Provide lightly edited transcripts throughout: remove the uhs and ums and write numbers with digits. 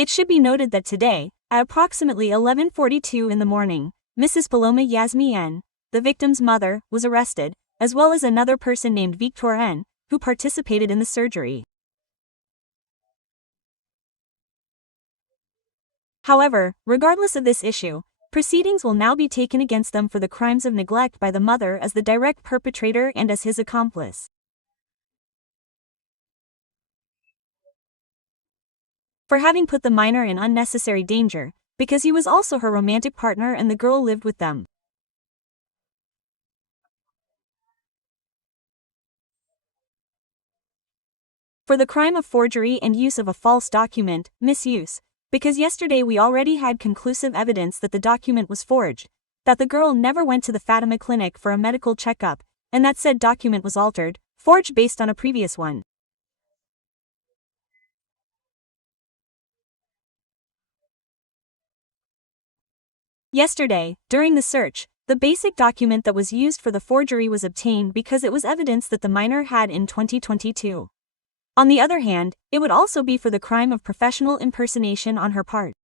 It should be noted that today, at approximately 11:42 in the morning, Mrs. Paloma N, the victim's mother, was arrested, as well as another person named Víctor N, who participated in the surgery. However, regardless of this issue, proceedings will now be taken against them for the crimes of neglect by the mother as the direct perpetrator and as his accomplice. For having put the minor in unnecessary danger, because he was also her romantic partner and the girl lived with them. For the crime of forgery and use of a false document, misuse, because yesterday we already had conclusive evidence that the document was forged, that the girl never went to the Fatima clinic for a medical checkup, and that said document was altered, forged based on a previous one. Yesterday, during the search, the basic document that was used for the forgery was obtained because it was evidence that the minor had in 2022. On the other hand, it would also be for the crime of professional impersonation on her part.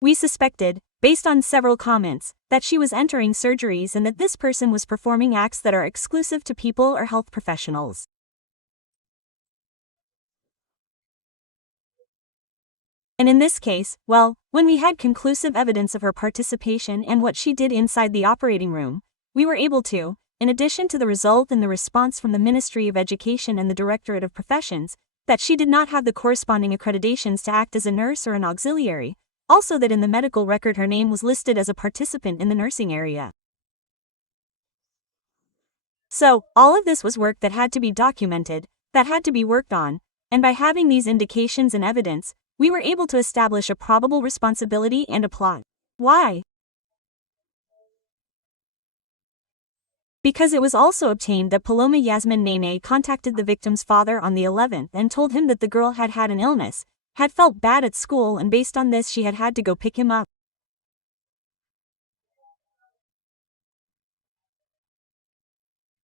We suspected, based on several comments, that she was entering surgeries and that this person was performing acts that are exclusive to people or health professionals. And in this case, well, when we had conclusive evidence of her participation and what she did inside the operating room, we were able to, in addition to the result and the response from the Ministry of Education and the Directorate of Professions, that she did not have the corresponding accreditations to act as a nurse or an auxiliary, also that in the medical record her name was listed as a participant in the nursing area. So, all of this was work that had to be documented, that had to be worked on, and by having these indications and evidence, we were able to establish a probable responsibility and a plot. Why? Because it was also obtained that Paloma N contacted the victim's father on the 11th and told him that the girl had had an illness, had felt bad at school, and based on this she had had to go pick him up.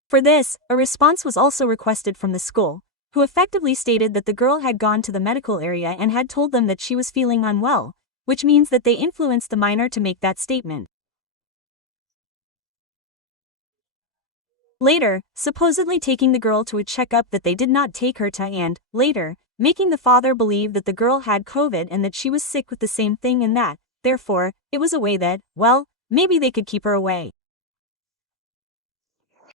For this, a response was also requested from the school, who effectively stated that the girl had gone to the medical area and had told them that she was feeling unwell, which means that they influenced the minor to make that statement. Later, supposedly taking the girl to a checkup that they did not take her to, and, later, making the father believe that the girl had COVID and that she was sick with the same thing and that, therefore, it was a way that, well, maybe they could keep her away.